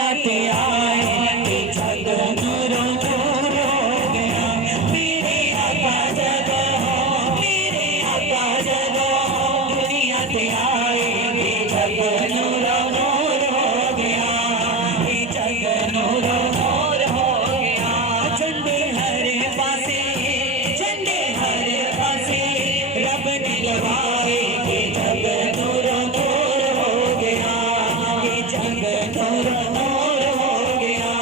आते आए जग नूरो नूर हो गया। मेरे आका जग मेरे आका जग दुनिया ते आए जग नूरो नूर हो गया। जग नूरो नूर हो गया। झंडे हर पासे झंडे हर पासे रब ने लगाए जग नूरो नूर हो गया। जग नूरो नूर हो गया।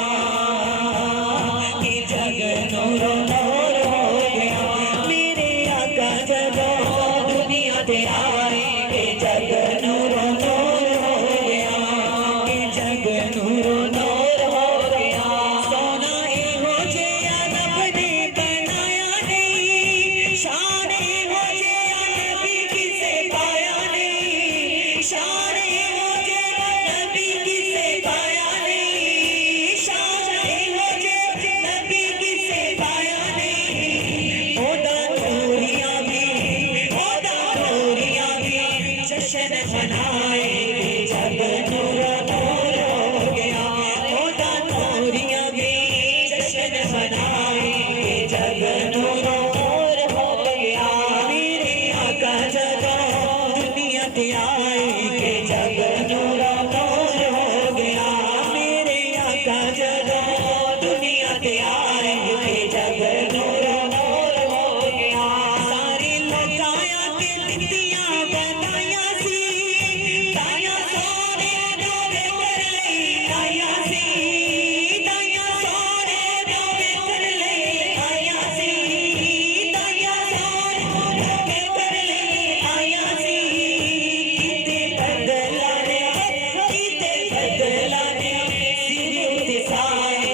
जग नूरो नूर हो गया। मेरे आका जग दुनिया ते आए जग नूरो नूर हो गया। जग नूरो नूर हो गया। सोना हो जिया रब ने बनाया नहीं। शान हो जिया नबी किसे पाया नहीं। शान हो जिया नबी किसे पाया नहीं। शान हो जिया नबी किसे पाया नहीं। ओदा नूरिया भी जश्न मनाए जग नूरो नूर हो गया। ओदा नूरिया भी जश्न मनाए जग नूरो नूर हो गया। मेरे आका जग दुनिया ते आए जग नूरो नूर हो गया। मेरे आका जग दुनिया ते आए जग नूरो नूर हो गया। सारे लोग आया के दितियां बनाया सी ताया सोने डोबे कर ले आया सी। ताया सोने डोबे कर ले आया सी। ताया सोने डोबे कर ले आया सी। किते बदला ने सिर उते साए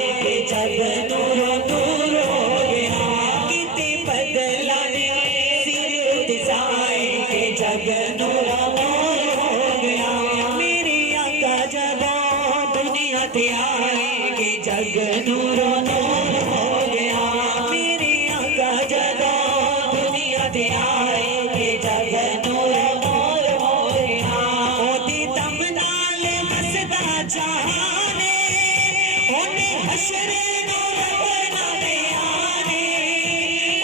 जग नूरो नूर हो गया। किते बदला ने सिर उते साए जग नूरो नूर हो गया। मेरे आका जग दुनिया ते आए जग नूरो नूर हो गया। मेरे आका जग दुनिया ते आए जग नूरो नूर हो गया। ओदी दम नाल हसदा जहाने ओने हशरे नो रब ना बयाने।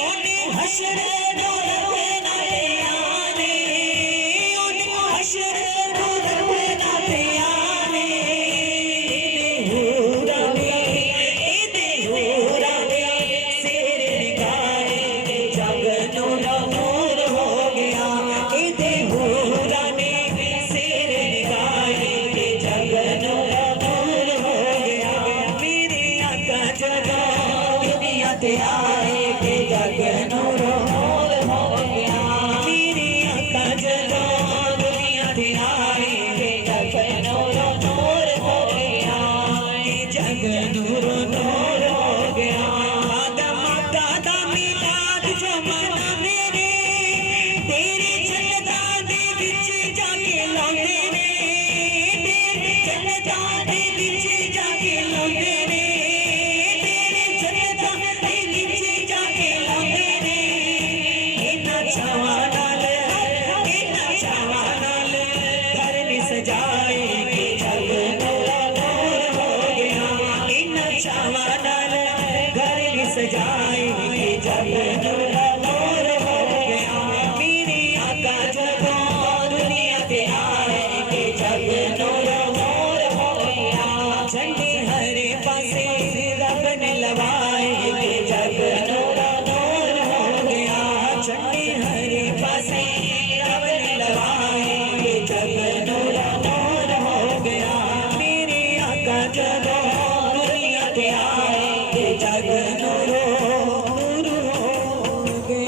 ओने हशरे नो रब ना बयाने। ओने हशरे नो रब ना बयाने। एदे हूरा ने शेर निगाहे जग नूरो नूर हो गया। एदे हूरा ने शेर निगाहे जग नूरो नूर हो गया। मेरे आका जग दुनिया ते आए जग नूरो नूर हो गया। मेरे आका जग दुनिया ते आए जग नूरो नूर हो गया। जग नूरो नूर हो गया। आदम आका दा मिलाद जो मना मेरे तेरे जन्नता दे विच जाके लाउंदे ने। तेरे जन्नता दे विच जाके लाउंदे ने। तेरे जन्नता दे विच जाके लाउंदे ने। इन्हां चावां नाल घर ने सजाए जग नूरो नूर हो गया। इन्हां चावां नाल घर ने सजाए